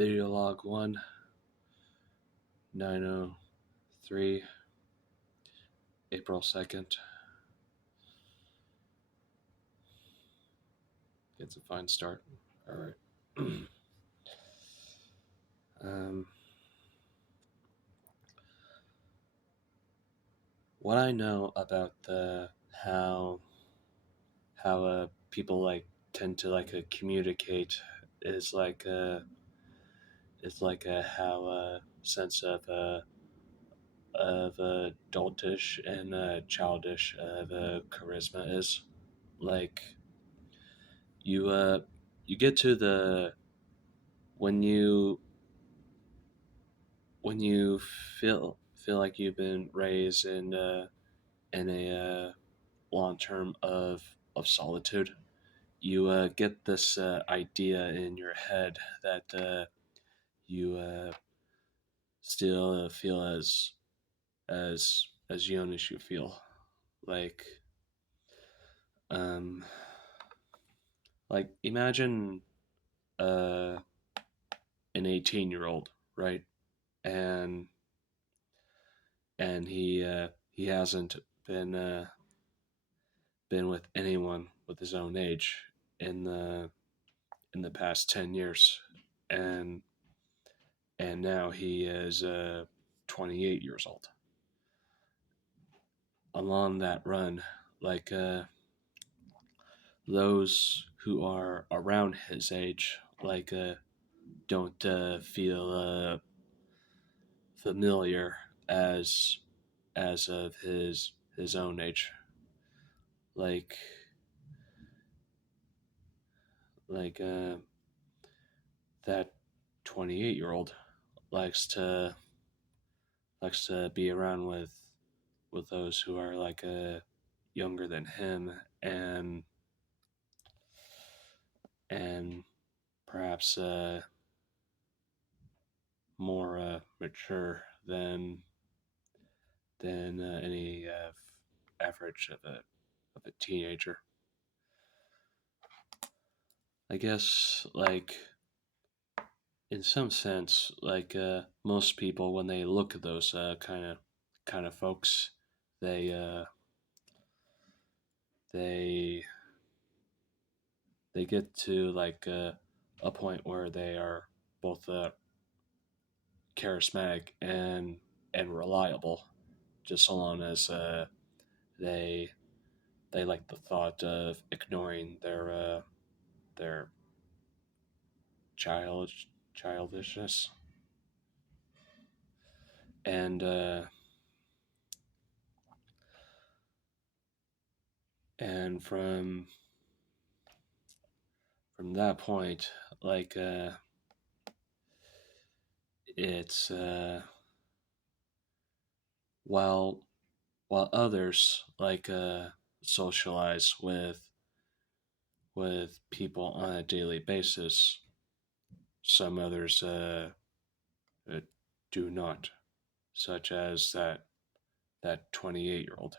Video Log-1, 903, April 2nd. It's a fine start. Alright. What I know about how people tend to communicate is how a sense of adultish and childish of charisma is. Like you get to the when you feel like you've been raised in a long term of solitude. You get this idea in your head that you still feel as young as you feel. Like um imagine uh an 18-year-old, right? And he hasn't been been with anyone with his own age in the past 10 years, and now he is 28 years old. Along that run, like those who are around his age, don't feel familiar as of his own age. Like like uh, that 28-year-old likes to be around with those who are younger than him, and perhaps more mature than any average of a teenager. I guess in some sense, most people when they look at those kind of folks, they they they get to a point where they are both charismatic and reliable, just so long as they like the thought of ignoring their child childishness. And and from that point, it's while others socialize with people on a daily basis, some others uh, do not, such as that 28-year-old,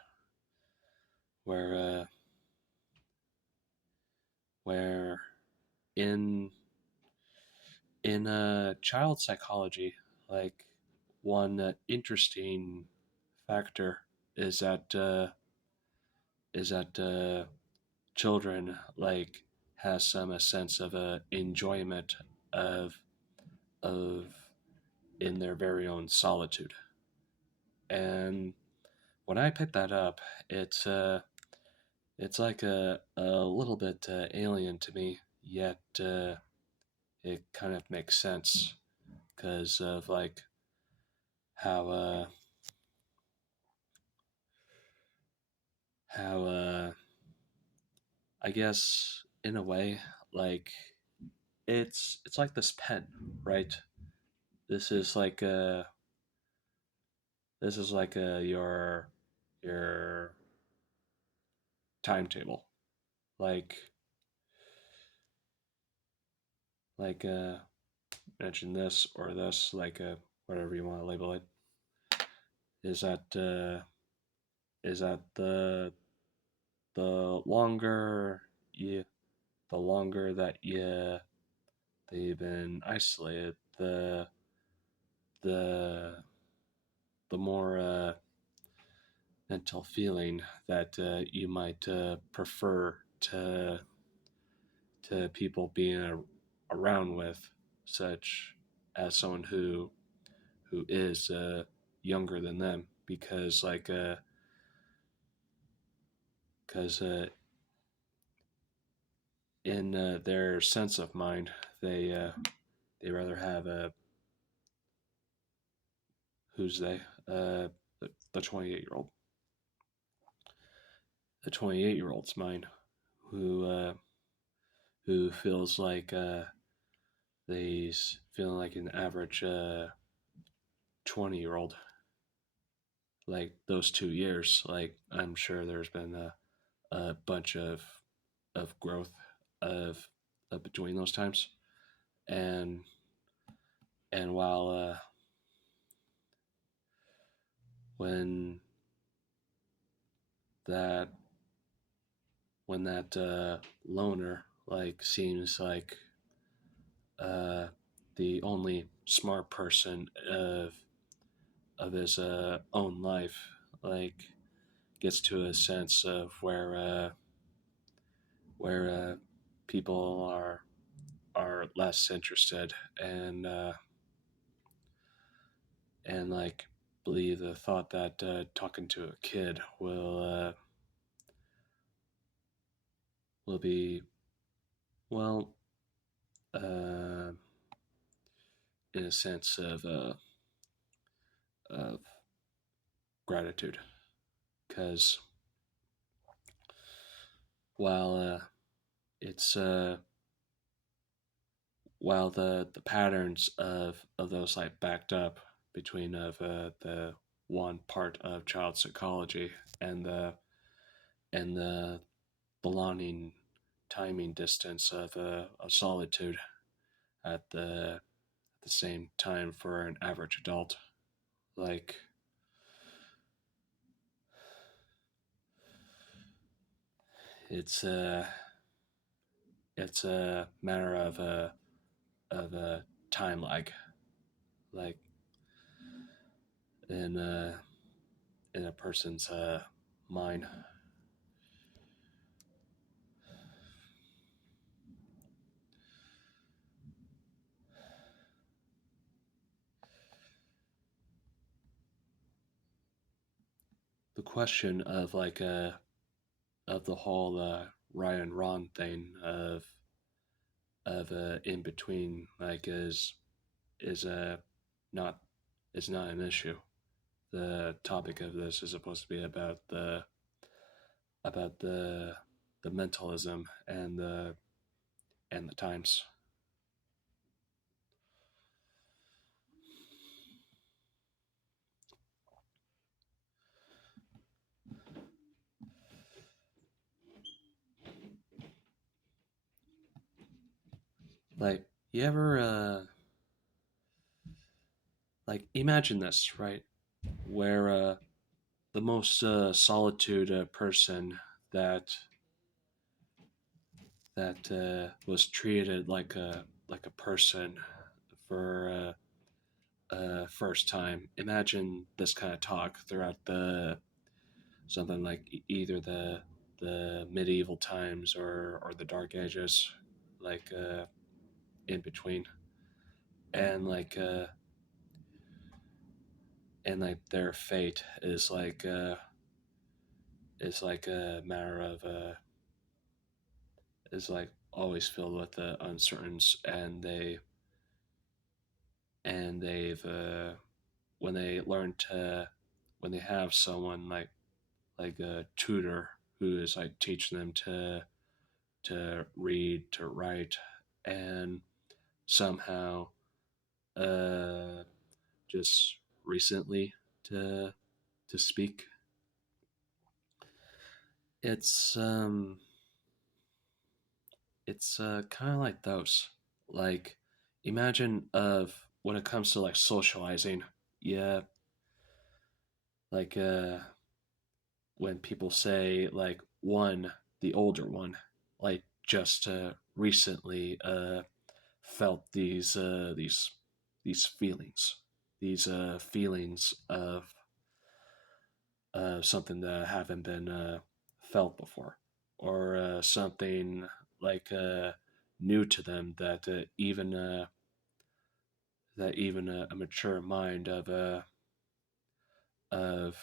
where where in child psychology, like one interesting factor is that children has some a sense of enjoyment of of in their very own solitude. And when I picked that up, it's like a little bit alien to me, yet it kind of makes sense because of how how I guess in a way, like it's like this pen, right? This is your timetable, like like uh mention this or this, whatever you want to label it. Is that the longer you the longer they've been isolated, the the more mental feeling that you might prefer to people being around with, such as someone who is younger than them, because because in their sense of mind, they rather have a who's they the 28-year-old, the 28-year-old's mind, who uh, who feels like he's feeling like an average 20-year-old. Like those 2 years, like I'm sure there's been a bunch of growth of, between those times, and while when that when that loner like seems like uh, the only smart person of his own life, like gets to a sense of where people are less interested, and like believe the thought that talking to a kid will be, well, uh, in a sense of gratitude, because while it's while the patterns of those like backed up between of the one part of child psychology and the belonging timing distance of solitude at the same time for an average adult, like it's a it's a matter of a time lag, like in in a person's mind. The question of of the whole Ryan Ron thing of in between, like is not is not an issue. The topic of this is supposed to be about the mentalism and the times. Like you ever like imagine this, right? Where the most solitude person that was treated like a person for first time. Imagine this kind of talk throughout the something like either the medieval times or the Dark Ages, like in between, and their fate is like a matter of is like always filled with uncertainties, and they've when they learn to when they have someone like a tutor who is like teaching them to read, to write, and somehow uh, just recently to to speak. It's kind of like those. Like imagine of when it comes to like socializing. Yeah, like when people say like one, the older one, like just recently felt these feelings, these feelings of something that haven't been felt before, or something like new to them that even a mature mind of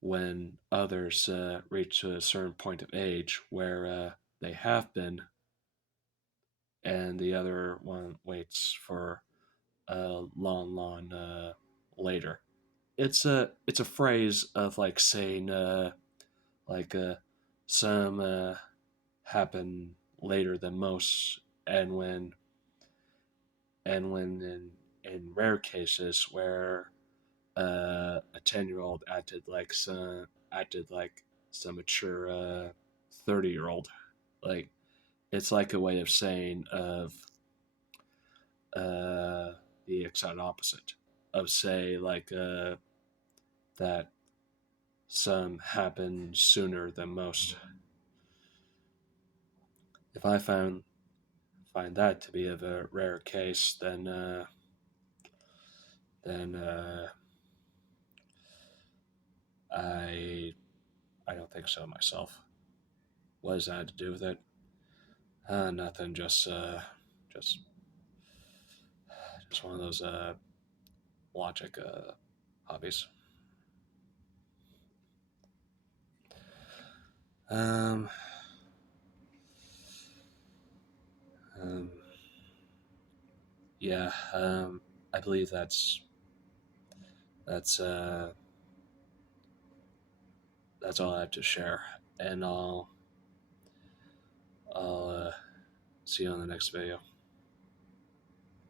when others reach a certain point of age where they have been, and the other one waits for a long later. It's a phrase of like saying like some happen later than most, and when in rare cases where a 10-year-old acted like some mature 30-year old, like it's like a way of saying of uh, the exact opposite of say like that some happen sooner than most. If I find that to be of a rare case, then I I don't think so myself. What does that have to do with it? Nothing. Just just one of those logic hobbies. Um, um, yeah. I believe that's uh, that's all I have to share, and I'll see you on the next video.